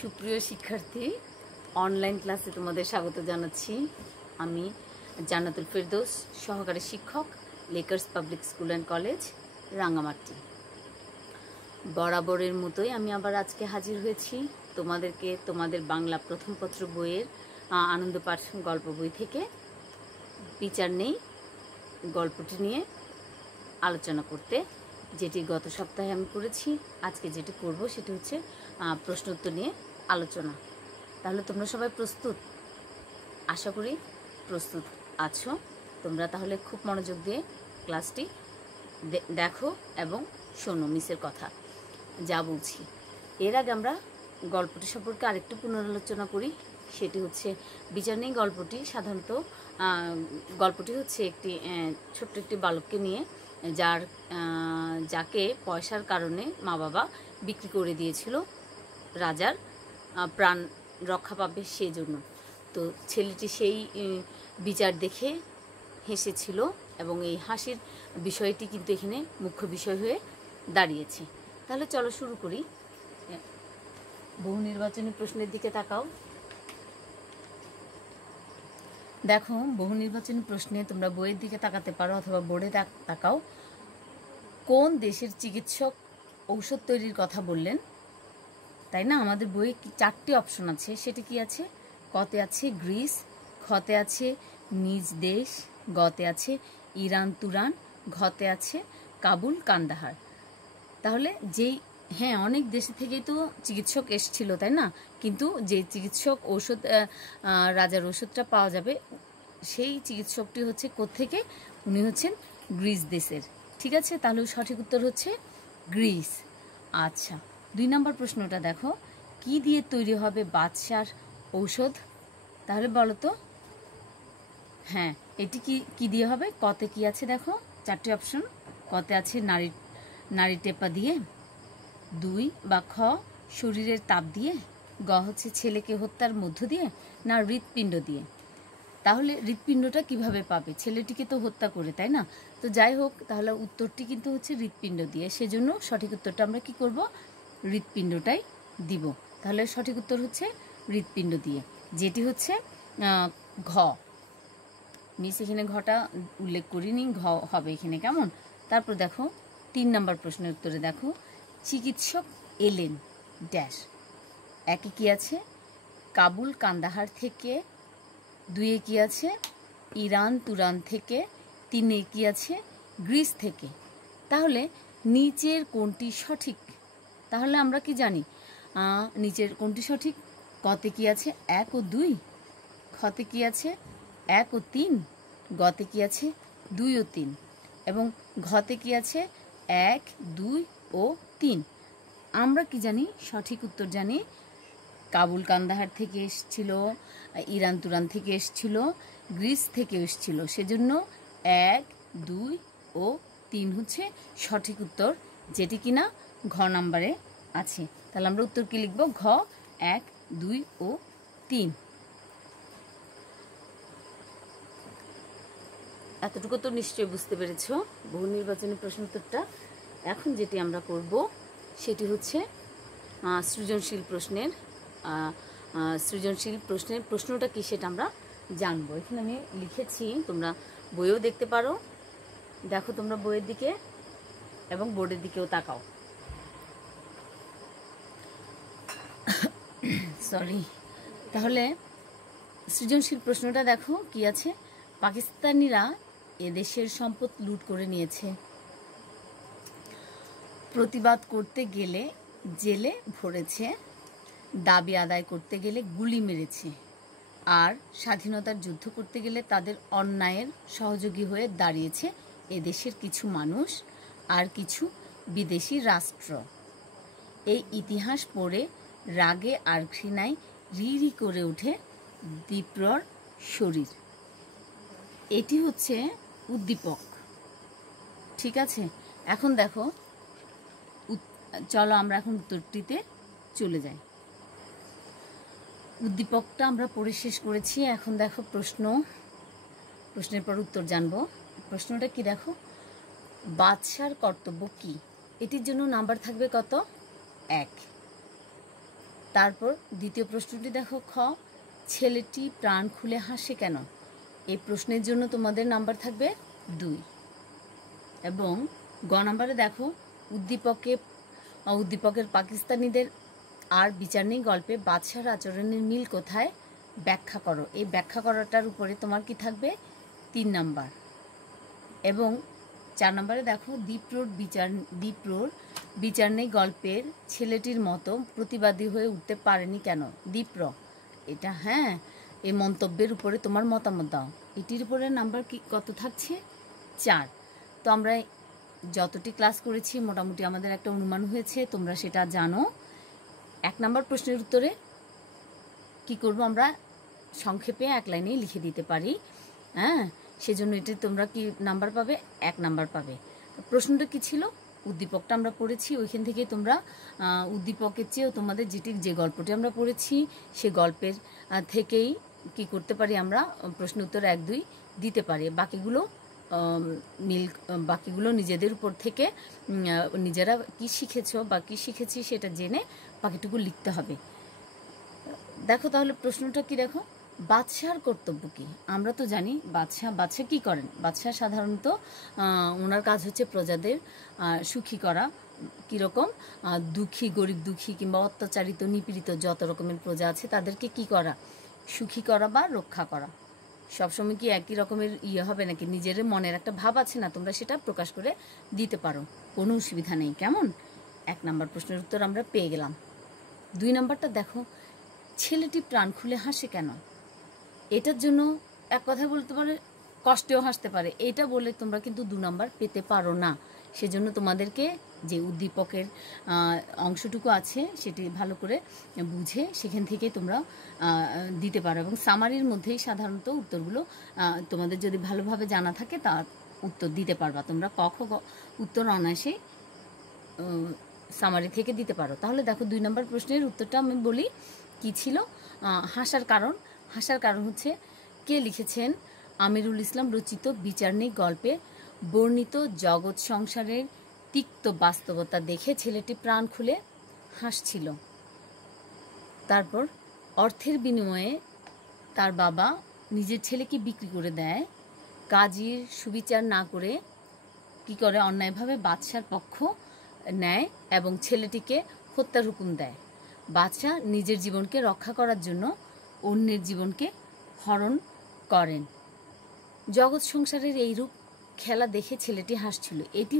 সুপ্রিয় শিক্ষার্থী, অনলাইন ক্লাসে তোমাদের স্বাগত জানাচ্ছি। আমি জান্নাতুল ফেরদৌস, সহকারী শিক্ষক, Lakers public school and college, Rangamati. বরাবরের মতোই আমি আবার আজকে হাজির হয়েছি তোমাদেরকে তোমাদের বাংলা প্রথম পত্র বইয়ের আনন্দ পাঠ গল্প বই থেকে বিচার নেই গল্পটি নিয়ে আলোচনা করতে, যেটি গত সপ্তাহে আমি করেছি। আজকে যেটি করব সেটি হচ্ছে প্রশ্ন উত্তর নিয়ে আলোচনা। তাহলে তোমরা সবাই প্রস্তুত? আশা করি প্রস্তুত আছো। তোমরা তাহলে খুব মনোযোগ দিয়ে ক্লাসটি দেখো এবং শোনো মিসের কথা যা বলছি। এর আগে আমরা গল্পটি সম্পর্কে আরেকটু পুনরালোচনা করি। সেটি হচ্ছে বিচার নেই গল্পটি। সাধারণত গল্পটি হচ্ছে একটি ছোট্ট একটি বালককে নিয়ে, যাকে পয়সার কারণে মা বাবা বিক্রি করে দিয়েছিল রাজার প্রাণ রক্ষা পাবে সেজন্য। তো ছেলেটি সেই বিচার দেখে হেসেছিল এবং এই হাসির বিষয়টি কিন্তু এখানে মুখ্য বিষয় হয়ে দাঁড়িয়েছে। তাহলে চলো শুরু করি। বহু নির্বাচনী প্রশ্নের দিকে তাকাও। দেখো, বহু নির্বাচনী প্রশ্নে তোমরা বইয়ের দিকে তাকাতে পারো অথবা বোর্ডে তাকাও। কোন দেশের চিকিৎসক ঔষধ তৈরির কথা বললেন? তাই না? আমাদের বইয়ে 4টি অপশন আছে। সেটি কি আছে? কতে আছে গ্রিস, খতে আছে নিজ দেশ, গতে আছে ইরান তুরান, ঘতে আছে কাবুল কান্দাহার। তাহলে অনেক দেশ থেকেই তো চিকিৎসক এসছিল, তাই না? কিন্তু যে চিকিৎসক রাজার ওষুধটা পাওয়া যাবে সেই চিকিৎসকটি হচ্ছে কোত্থেকে? উনি হচ্ছেন গ্রিস দেশের। ঠিক আছে, তাহলে সঠিক উত্তর হচ্ছে গ্রিস। আচ্ছা, 2 নম্বর প্রশ্নটা দেখো, কি দিয়ে তৈরি হবে বাদশার ঔষধ? তাহলে বলো তো। হ্যাঁ, এটি কি দিয়ে হবে? কতে কি আছে দেখো, 4টি অপশন। কতে আছে নারী টেপা দিয়ে, 2 বা খ শরীরের তাপ দিয়ে, গ হচ্ছে ছেলেকে হত্যার মধ্য দিয়ে, না হৃৎপিণ্ড দিয়ে। তাহলে হৃৎপিণ্ডটা কিভাবে পাবে? ছেলেটিকে তো হত্যা করে, তাই না? তো যাই হোক, তাহলে উত্তরটি কিন্তু হচ্ছে হৃৎপিণ্ড দিয়ে। সেজন্য সঠিক উত্তরটা আমরা কি করব? হৃৎপিণ্ডটাই দিব। তাহলে সঠিক উত্তর হচ্ছে হৃৎপিণ্ড দিয়ে, যেটি হচ্ছে ঘ। মিস এখানে ঘটা উল্লেখ করিনি, ঘ হবে এখানে, কেমন? তারপর দেখো 3 নম্বর প্রশ্নের উত্তরে দেখো, চিকিৎসক এলেন ড্যাশ। 1 কি আছে? কাবুল কান্দাহার থেকে, 2 কি আছে? ইরান তুরান থেকে, 3 কি আছে? গ্রিস থেকে। তাহলে নিচের কোনটি সঠিক? তাহলে আমরা কি জানি নিচের কোনটি সঠিক? কতে কি আছে? 1 ও 2, খতে কি আছে? 1 ও 3, গতে কি আছে? 2 ও 3, এবং ঘতে কি আছে? 1, 2 ও 3। আমরা কি জানি? সঠিক উত্তর জানি কাবুল কান্দাহার থেকে এসছিল, ইরান তুরান থেকে এসছিল, গ্রিস থেকে এসছিল। সেজন্য 1, 2 ও 3 হচ্ছে সঠিক উত্তর, যেটি কিনা ঘ নাম্বারে আছে। তাহলে আমরা উত্তর কি লিখব? ঘ 1, 2 ও 3। এতটুকু তো নিশ্চয়ই বুঝতে পেরেছ বহু নির্বাচনী প্রশ্ন উত্তরটা। এখন যেটি আমরা করব সেটি হচ্ছে সৃজনশীল প্রশ্নের প্রশ্নটা কি সেটা আমরা জানবো। এখানে আমি লিখেছি, তোমরা বইও দেখতে পারো। দেখো তোমরা বইয়ের দিকে এবং বোর্ডের দিকেও তাকাও। সরি। তাহলে সৃজনশীল প্রশ্নটা দেখো কি আছে। পাকিস্তানিরা এদেশের সম্পদ লুট করে নিয়েছে। প্রতিবাদ করতে গেলে জেলে ভরেছে, দাবি আদায় করতে গেলে গুলি মেরেছে, আর স্বাধীনতার যুদ্ধ করতে গেলে তাদের অন্যায়ের সহযোগী হয়ে দাঁড়িয়েছে এদেশের কিছু মানুষ আর কিছু বিদেশি রাষ্ট্র। এই ইতিহাস পড়ে রাগে আর ঘৃণায় রি করে ওঠে বিপ্রর শরীর। এটি হচ্ছে উদ্দীপক। ঠিক আছে, এখন দেখো, চলো আমরা এখন উত্তরটিতে চলে যাই। উদ্দীপকটা আমরা পড়ে শেষ করেছি। এখন দেখো প্রশ্নের পর উত্তর জানবো। প্রশ্নটা কি দেখো, বাদশার কর্তব্য কি? এটির জন্য নাম্বার থাকবে কত? 1। তারপর দ্বিতীয় প্রশ্নটি দেখো, খ, ছেলেটি প্রাণ খুলে হাসে কেন? এই প্রশ্নের জন্য তোমাদের নাম্বার থাকবে 2। এবং গ নাম্বারে দেখো, উদ্দীপকের পাকিস্তানিদের আর বিচার নেই গল্পে বাদশার আচরণের মিল কোথায়, ব্যাখ্যা করো। এই ব্যাখ্যা করাটার উপরে তোমার কি থাকবে 3 নাম্বার। এবং 4 নম্বরে দেখো, দ্বীপ্রর বিচার নেই গল্পের ছেলেটির মতো প্রতিবাদী হয়ে উঠতে পারেনি কেন? দ্বীপ্র, এটা হ্যাঁ, এই মন্তব্যের উপরে তোমার মতামত দাও। এটির উপরে নাম্বার কি কত থাকছে? 4। তো আমরা যতটি ক্লাস করেছি মোটামুটি আমাদের একটা অনুমান হয়েছে, তোমরা সেটা জানো। 1 নম্বর প্রশ্নের উত্তরে কি করব, আমরা সংক্ষেপে 1 লাইনেই লিখে দিতে পারি। হ্যাঁ, সেজন্য এটি তোমরা কি নাম্বার পাবে? 1 নাম্বার পাবে। প্রশ্নটা কি ছিল? উদ্দীপকটা আমরা পড়েছি, ওইখান থেকে তোমরা উদ্দীপকের চেয়েও তোমাদের যে গল্পটি আমরা পড়েছি সে গল্পের থেকেই কি করতে পারি, আমরা প্রশ্ন উত্তর 1, 2 দিতে পারি। বাকিগুলো নিজেদের উপর থেকে নিজেরা কি শিখেছো বা কি শিখেছি সেটা জেনে বাকিটুকু লিখতে হবে। দেখো তাহলে প্রশ্নটা কি, দেখো, বাদশার কর্তব্য কি? আমরা তো জানি বাদশা কি করেন। বাদশা সাধারণত ওনার কাজ হচ্ছে প্রজাদের সুখী করা। কীরকম? গরিব দুঃখী কিংবা অত্যাচারিত নিপীড়িত যত রকমের প্রজা আছে তাদেরকে কি করা? সুখী করা বা রক্ষা করা। সবসময় কি একই রকমের হবে নাকি? নিজের মনের একটা ভাব আছে না, তোমরা সেটা প্রকাশ করে দিতে পারো, কোনো অসুবিধা নেই। কেমন? 1 নম্বর প্রশ্নের উত্তর আমরা পেয়ে গেলাম। 2 নম্বরটা দেখো, ছেলেটি প্রাণ খুলে হাসে কেন? এটার জন্য এক কথা বলতে পারে কষ্টেও হাসতে পারে, এটা বলে তোমরা কিন্তু 2 নাম্বার পেতে পারো না। সেজন্য তোমাদেরকে যে উদ্দীপকের অংশটুকু আছে সেটি ভালো করে বুঝে সেখান থেকে তোমরা দিতে পারো। এবং সামারির মধ্যেই সাধারণত উত্তরগুলো তোমাদের যদি ভালোভাবে জানা থাকে তা উত্তর দিতে পারবা। তোমরা উত্তর অনায়াসে সামারি থেকে দিতে পারো। তাহলে দেখো 2 নম্বর প্রশ্নের উত্তরটা আমি বলি কি ছিল। হাসার কারণ হচ্ছে, কে লিখেছেন? আমিরুল ইসলাম রচিত বিচার নেই গল্পে বর্ণিত জগৎ সংসারের তিক্ত বাস্তবতা দেখে ছেলেটি প্রাণ খুলে হাসছিল। তারপর অর্থের বিনিময়ে তার বাবা নিজের ছেলেকে বিক্রি করে দেয়, কাজীর সুবিচার না করে কি করে অন্যায়ভাবে বাদশার পক্ষ নেয় এবং ছেলেটিকে হত্যার হুকুম দেয়। বাদশা নিজের জীবনকে রক্ষা করার জন্য অন্যের জীবনকে হরণ করেন। জগৎ সংসারের এইরূপ খেলা দেখে ছেলেটি হাসছিল। এটি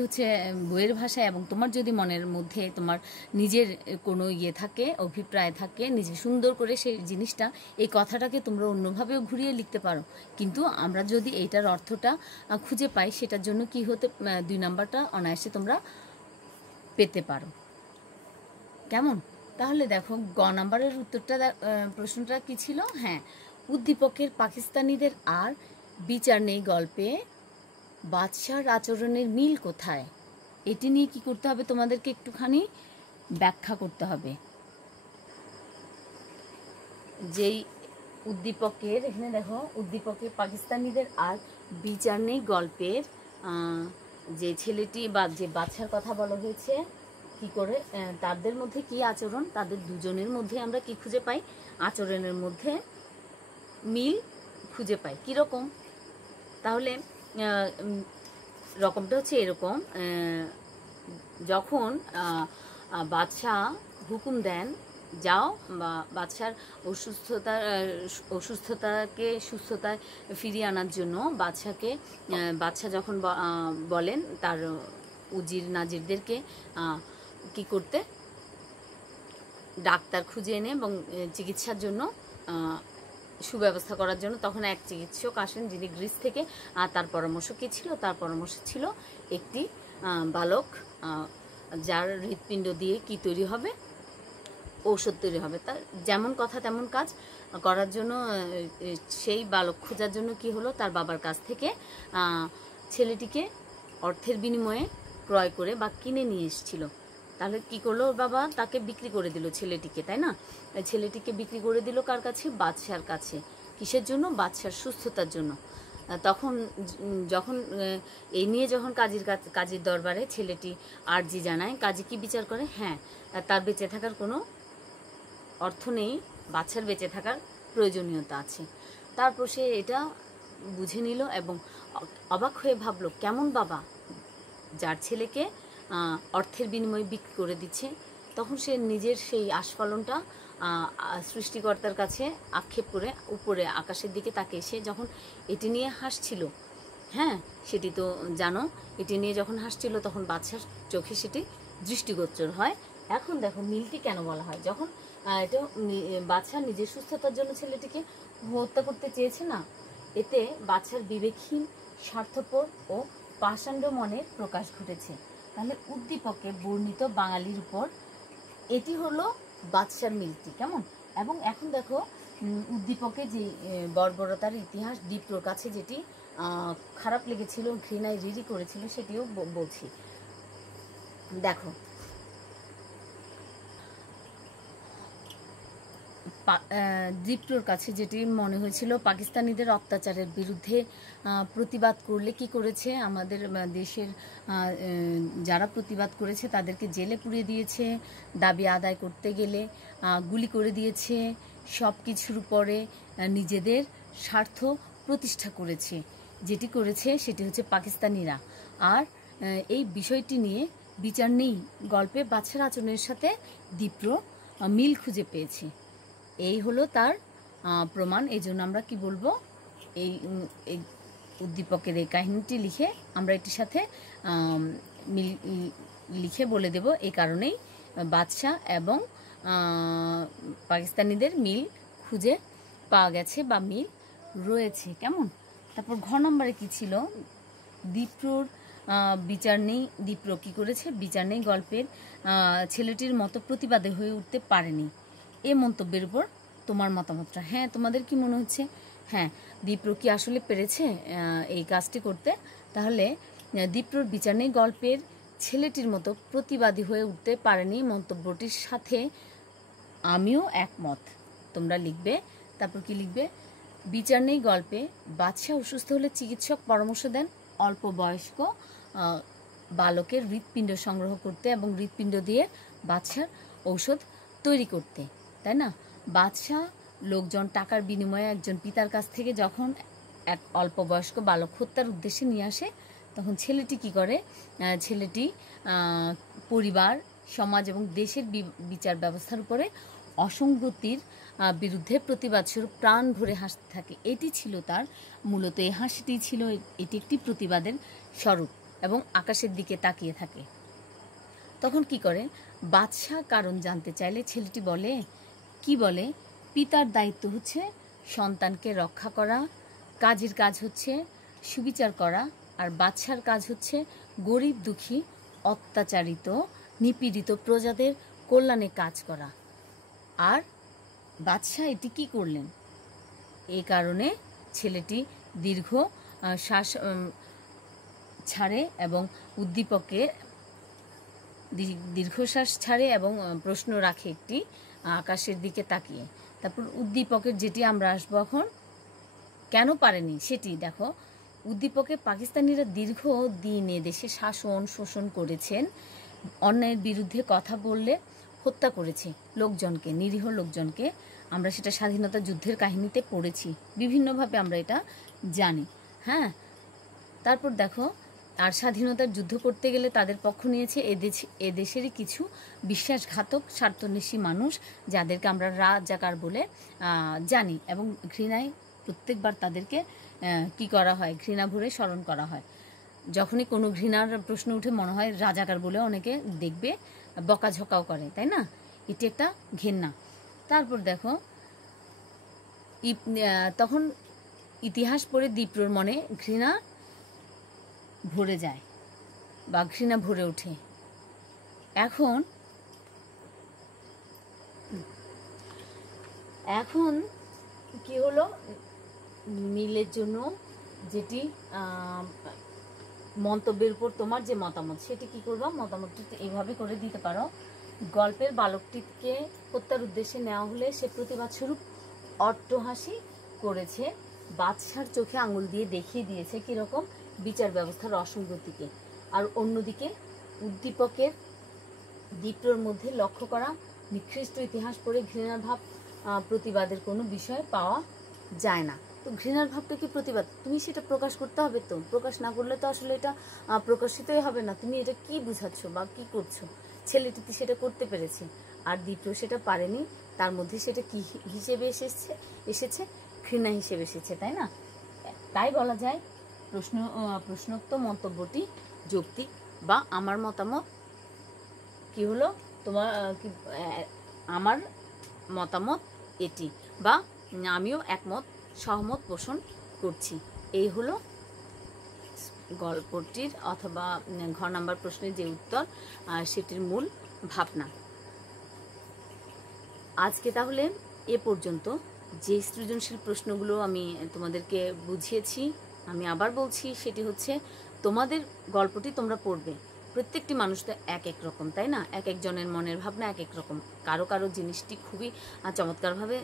হচ্ছে বইয়ের ভাষা। এবং তোমার যদি মনের মধ্যে তোমার নিজের কোনো থাকে, অভিপ্রায় থাকে, নিজে সুন্দর করে সেই জিনিসটা, এই কথাটাকে তোমরা অন্যভাবেও ঘুরিয়ে লিখতে পারো। কিন্তু আমরা যদি এইটার অর্থটা খুঁজে পাই সেটার জন্য কি হতে 2 নাম্বারটা অনায়াসে তোমরা পেতে পারো। কেমন? তাহলে দেখো গ নাম্বারের উত্তরটা, প্রশ্নটা কি ছিল? হ্যাঁ, উদ্দীপকের পাকিস্তানিদের আর বিচার নেই গল্পে বাদশার আচরণের মিল কোথায়? এটি নিয়ে কি করতে হবে? তোমাদেরকে একটুখানি ব্যাখ্যা করতে হবে। যেই উদ্দীপকের, এখানে দেখো, উদ্দীপকের পাকিস্তানিদের আর বিচার নেই গল্পের যে ছেলেটি বা যে বাদশার কথা বলা হয়েছে, কি করে তাদের মধ্যে কি আচরণ, তাদের দুজনের মধ্যে আমরা কি খুঁজে পাই? আচরণের মধ্যে মিল খুঁজে পাই। কীরকম? তাহলে রকমটা হচ্ছে এরকম, যখন বাদশাহ হুকুম দেন যাও, বা বাদশার অসুস্থতাকে সুস্থতায় ফিরিয়ে আনার জন্য বাদশাহ যখন বলেন তার উজির নাজিরদেরকে কি করতে, ডাক্তার খুঁজে এনে এবং চিকিৎসার জন্য সুব্যবস্থা করার জন্য, তখন এক চিকিৎসক আসেন যিনি গ্রিস থেকে। আর তার পরামর্শ কী ছিল? তার পরামর্শ ছিল একটি বালক যার হৃৎপিণ্ড দিয়ে কি তৈরি হবে? ঔষধ তৈরি হবে। তার যেমন কথা তেমন কাজ করার জন্য সেই বালক খোঁজার জন্য কি হলো, তার বাবার কাছ থেকে ছেলেটিকে অর্থের বিনিময়ে ক্রয় করে বা কিনে নিয়ে এসেছিল। তাহলে কি করলো বাবা? তাকে বিক্রি করে দিল ছেলেটিকে, তাই না? ছেলেটিকে বিক্রি করে দিল কার কাছে? বাদশার কাছে। কিসের জন্য? বাদশার সুস্থতার জন্য। তখন যখন এই নিয়ে যখন কাজীর দরবারে ছেলেটি আর্জি জানায়, কাজী কি বিচার করে, হ্যাঁ তার বেঁচে থাকার কোনো অর্থ নেই, বাচ্চার বেঁচে থাকার প্রয়োজনীয়তা আছে। তারপর সে এটা বুঝে নিল এবং অবাক হয়ে ভাবলো, কেমন বাবা যার ছেলেকে অর্থের বিনিময়ে বিক্রি করে দিচ্ছে। তখন সে নিজের সেই আস্ফালনটা সৃষ্টিকর্তার কাছে আক্ষেপ করে উপরে আকাশের দিকে তাকিয়ে সে যখন এটি নিয়ে হাসছিল, হ্যাঁ সেটি তো জানো, এটি নিয়ে যখন হাসছিল তখন বাচ্চার চোখে সেটি দৃষ্টিগোচর হয়। এখন দেখো মিলটি কেন বলা হয়, যখন এটা বাচ্চা নিজের সুস্থতার জন্য ছেলেটিকে হত্যা করতে চেয়েছে না, এতে বাচ্চার বিবেকহীন, স্বার্থপর ও পাষাণ্ড মনের প্রকাশ ঘটেছে। তাহলে উদ্দীপকে বর্ণিত বাঙালির উপর এটি হলো বাদশার মিলটি, কেমন। এবং এখন দেখো উদ্দীপকে যে বর্বরতার ইতিহাস দীপ্রর কাছে যেটি খারাপ লেগেছিল, ঘৃণায় রিরি করেছিল, সেটিও বলছি। দেখো দীপ্রর কাছে যেটি মনে হয়েছিল পাকিস্তানিদের অত্যাচারের বিরুদ্ধে প্রতিবাদ করলে কি করেছে, আমাদের দেশের যারা প্রতিবাদ করেছে তাদেরকে জেলে পুড়িয়ে দিয়েছে, দাবি আদায় করতে গেলে গুলি করে দিয়েছে, সব কিছুর উপরে নিজেদের স্বার্থ প্রতিষ্ঠা করেছে। যেটি করেছে সেটি হচ্ছে পাকিস্তানিরা। আর এই বিষয়টি নিয়ে বিচার নেই গল্পে বাচ্চার আচরণের সাথে দীপ্র মিল খুঁজে পেয়েছে। এই হলো তার প্রমাণ। এই জন্য আমরা কি বলবো, এই উদ্দীপকের এই কাহিনীটি লিখে আমরা এটির সাথে মিল লিখে বলে দেব। এই কারণেই বাদশা এবং পাকিস্তানিদের মিল খুঁজে পাওয়া গেছে বা মিল রয়েছে, কেমন। তারপর ঘ নম্বরে কি ছিল, দীপ্রর বিচার নেই। দীপ্র কী করেছে, বিচার নেই গল্পের ছেলেটির মতো প্রতিবাদী হয়ে উঠতে পারেনি। এ মন্তব্যের উপর তোমার মতামতটা, হ্যাঁ তোমাদের কি মনে হচ্ছে, হ্যাঁ দীপ্র কি আসলে পেরেছে এই কাজটি করতে। তাহলে দীপ্রর বিচার নেই গল্পের ছেলেটির মতো প্রতিবাদী হয়ে উঠতে পারেনি মন্তব্যটির সাথে আমিও একমত। তোমরা লিখবে। তারপর কি লিখবে, বিচার নেই গল্পে বাদশা অসুস্থ হলে চিকিৎসক পরামর্শ দেন অল্প বয়স্ক বালকের হৃৎপিণ্ড সংগ্রহ করতে এবং হৃৎপিণ্ড দিয়ে বাদশার ঔষধ তৈরি করতে, তাই না। বাদশা লোকজন টাকার বিনিময়ে একজন পিতার কাছ থেকে যখন এক অল্প বয়স্ক বালক হত্যার উদ্দেশ্যে নিয়ে আসে, তখন ছেলেটি কি করে, ছেলেটি পরিবার, সমাজ এবং দেশের বিচার ব্যবস্থার উপরে অসঙ্গতির বিরুদ্ধে প্রতিবাদ স্বরূপ প্রাণ ভরে হাসতে থাকে। এটি ছিল তার মূলত, এই হাসিটি ছিল, এটি একটি প্রতিবাদের স্বরূপ এবং আকাশের দিকে তাকিয়ে থাকে। তখন কি করে, বাদশা কারণ জানতে চাইলে ছেলেটি বলে, কি বলে, পিতার দায়িত্ব হচ্ছে সন্তানকে রক্ষা করা, কাজের কাজ হচ্ছে সুবিচার করা, আর বাদশার কাজ হচ্ছে গরিব দুঃখী অত্যাচারিত নিপীড়িত প্রজাদের কল্যাণে কাজ করা। আর বাদশা এটি কি করলেন, এই কারণে ছেলেটি দীর্ঘ শ্বাস ছাড়ে এবং উদ্দীপকে দীর্ঘশ্বাস ছাড়ে এবং প্রশ্ন রাখে একটি আকাশের দিকে তাকিয়ে। তারপর উদ্দীপকের যেটি আমরা আসবো এখন, কেন পারেনি সেটি দেখো। উদ্দীপকে পাকিস্তানিরা দীর্ঘ দিন এদেশে শাসন শোষণ করেছেন, অন্যায়ের বিরুদ্ধে কথা বললে হত্যা করেছে লোকজনকে, নিরীহ লোকজনকে। আমরা সেটা স্বাধীনতা যুদ্ধের কাহিনীতে পড়েছি, বিভিন্নভাবে আমরা এটা জানি, হ্যাঁ। তারপর দেখো, আর স্বাধীনতার যুদ্ধ করতে গেলে তাদের পক্ষ নিয়েছে এদেশেরই কিছু বিশ্বাসঘাতক স্বার্থন্বেষী মানুষ, যাদেরকে আমরা রাজাকার বলে জানি এবং ঘৃণায় প্রত্যেকবার তাদেরকে কি করা হয়, ঘৃণা ভরে স্মরণ করা হয়। যখনই কোনো ঘৃণার প্রশ্ন উঠে মনে হয় রাজাকার বলে অনেকে দেখবে বকাঝকাও করে, তাই না, এটি একটা ঘৃণা। তারপর দেখো, তখন ইতিহাস পড়ে দীপ্রর মনে ঘৃণা ভরে যায় বা ঘৃণা ভরে ওঠে। এখন কি হলো, মিলের জন্য যেটি মন্তব্যের উপর তোমার যে মতামত, সেটি কি করবা, মতামতটি এইভাবে করে দিতে পারো। গল্পের বালকটিকে হত্যার উদ্দেশ্যে নেওয়া হলে সে প্রতিবাদ স্বরূপ অট্টহাসি করেছে, বাদশার চোখে আঙুল দিয়ে দেখিয়ে দিয়েছে কীরকম বিচার ব্যবস্থার অসঙ্গতিকে। আর অন্যদিকে উদ্দীপকের দ্বীপটোর মধ্যে লক্ষ্য করা নিকৃষ্ট ইতিহাস পড়ে ঘৃণার ভাব প্রতিবাদের কোনো বিষয় পাওয়া যায় না। তো ঘৃণার ভাবটা কি প্রতিবাদ? তুমি সেটা প্রকাশ করতে হবে, তো প্রকাশ না করলে তো আসলে এটা প্রকাশিতই হবে না। তুমি এটা কি বুঝাচ্ছ বা কি করছো? ছেলেটি সেটা করতে পেরেছে, আর দ্বিতীয় সেটা পারেনি, তার মধ্যে সেটা কি হিসেবে এসেছে ঘৃণা হিসেবে এসেছে, তাই না? তাই বলা যায় প্রশ্নোক্ত মন্তব্যটি যৌক্তিক, বা আমার মতামত কি হলো, তোমার কি আমার মতামত এটি, বা আমিও সহমত পোষণ করছি। এই হলো গল্পটির অথবা ঘ নাম্বার প্রশ্নের যে উত্তর সেটির মূল ভাবনা। আজকে তাহলে এ পর্যন্ত। যে সৃজনশীল প্রশ্নগুলো আমি তোমাদেরকে বুঝিয়েছি, আমি আবার বলছি, সেটি হচ্ছে তোমাদের গল্পটি তোমরা পড়বে। প্রত্যেকটি মানুষ তো এক এক রকম, তাই না? এক একজনের মনের ভাবনা এক এক রকম। কারো কারো জিনিসটি খুবই চমৎকারভাবে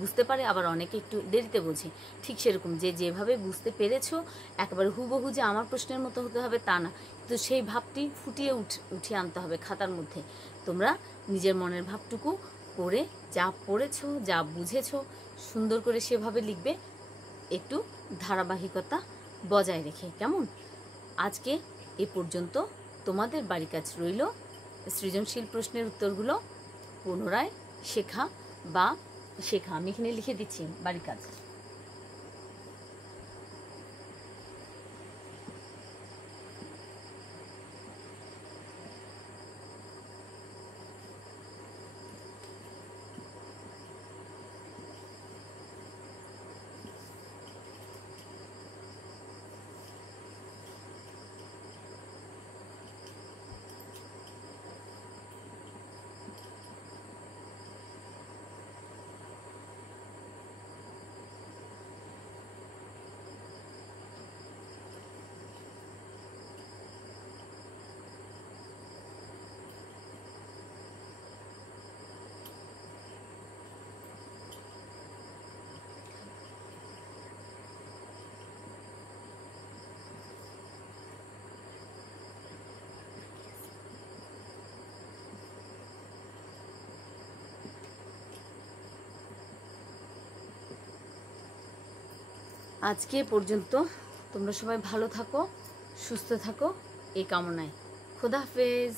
বুঝতে পারে, আবার অনেকে একটু দেরিতে বোঝে। ঠিক সেরকম যেভাবে বুঝতে পেরেছো একেবারে হুবহু যে আমার প্রশ্নের মতো হতে হবে তা না, তো সেই ভাবটি ফুটিয়ে উঠিয়ে আনতে হবে খাতার মধ্যে। তোমরা নিজের মনের ভাবটুকু পড়ে যা পড়েছো, যা বুঝেছো, সুন্দর করে সেভাবে লিখবে, একটু ধারাবাহিকতা বজায় রেখে। কেমন? আজকে এ পর্যন্ত। তোমাদের বাড়ি কাজ রইল সৃজনশীল প্রশ্নের উত্তরগুলো পুনরায় শেখা। আমি এখানে লিখে দিচ্ছি বাড়ি কাজ। আজকে পর্যন্ত। তোমরা সবাই ভালো থাকো, সুস্থ থাকো, এই কামনায়। খোদা হাফেজ।